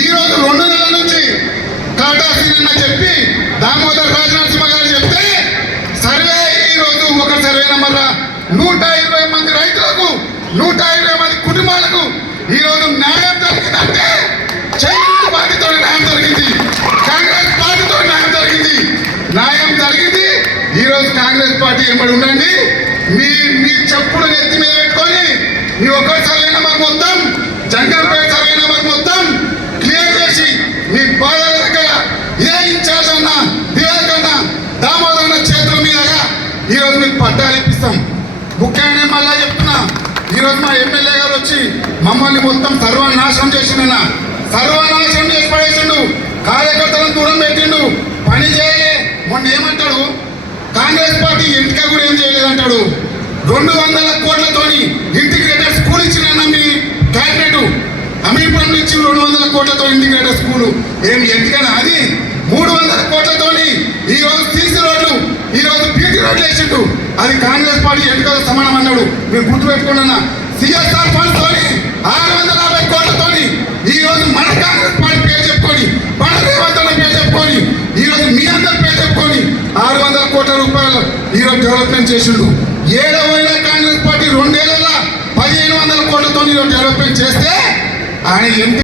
ఈ రోజు 2 నెలల నుంచి కాటాసీనన్న చెప్పి దామోదర్ రాజనరసింహ గారు చెప్తే సర్వే ఈ రోజు ఒక సర్వే నెంబర్ 120 మంది రైతులకు 120 మంది కుటుంబాలకు ఈ రోజు న్యాయం జరిగిందంటే చైతన్య పార్టీతో న్యాయం జరిగింది, కాంగ్రెస్ పార్టీతో న్యాయం జరిగింది. న్యాయం జరిగింది. ఈ రోజు కాంగ్రెస్ పార్టీ ఎంబడి ఉండండి. మీ చెప్పుడు నెత్తి మీద పెట్టుకొని మీ ఒక్కరి సర్వే నెంబర్ మొత్తం జంగంపేట సర్వే నెంబర్ మొత్తం క్లియర్ చేసి మీ బాధల దగ్గర ఏ ఇన్ఛార్జ్ అన్నా వివేకన్న దామోదరన్న చేతుల మీదగా ఈరోజు మీకు పట్టాలు ఇప్పిస్తాం. ముఖ్యంగా మళ్ళా చెప్తున్నా, ఈరోజు మా ఎమ్మెల్యే గారు వచ్చి మమ్మల్ని మొత్తం సర్వనాశనం చేసిండన్న, సర్వనాశనం చేసి పడేసిండు, కార్యకర్తలను దూరం పెట్టిండు, పని చేయలే. మొన్న ఏమంటాడు, కాంగ్రెస్ పార్టీ ఇంటికి కూడా ఏం చేయలేదంటాడు. 200 కోట్లతోని ఇంటిగ్రేటెడ్ స్కూల్ ఇచ్చిందన్న మీ క్యాబినెట్. అమీర్పురం నుంచి 200 కోట్లతో ఇంటిగ్రేటెడ్ స్కూలు ఏం ఎందుకన్నా అది 300 కోట్లతోని ఈ రోజు సీసీ రోడ్లు, ఈ రోజు బీటీ రోడ్లు వేసిండు. అది కాంగ్రెస్ పార్టీ ఎన్నికల సమానం అన్నాడు. మీరు గుర్తుపెట్టుకున్నా. సిఎస్ఆర్ ఫండ్స్ తోని 650 కోట్లతోని ఈ రోజు మన కాంగ్రెస్ పార్టీ పేరు చెప్పుకొని, మన రేవంత్ పేరు చెప్పుకొని, ఈ రోజు మీ అందరి పేరు చెప్పుకొని 600 కోట్ల రూపాయలు ఈ రోజు డెవలప్మెంట్ చేసిండు. ఏడవైనా కాంగ్రెస్ పార్టీ 2 ఏళ్లలో 1500 కోట్లతో డెవలప్మెంట్ చేస్తే ఆయన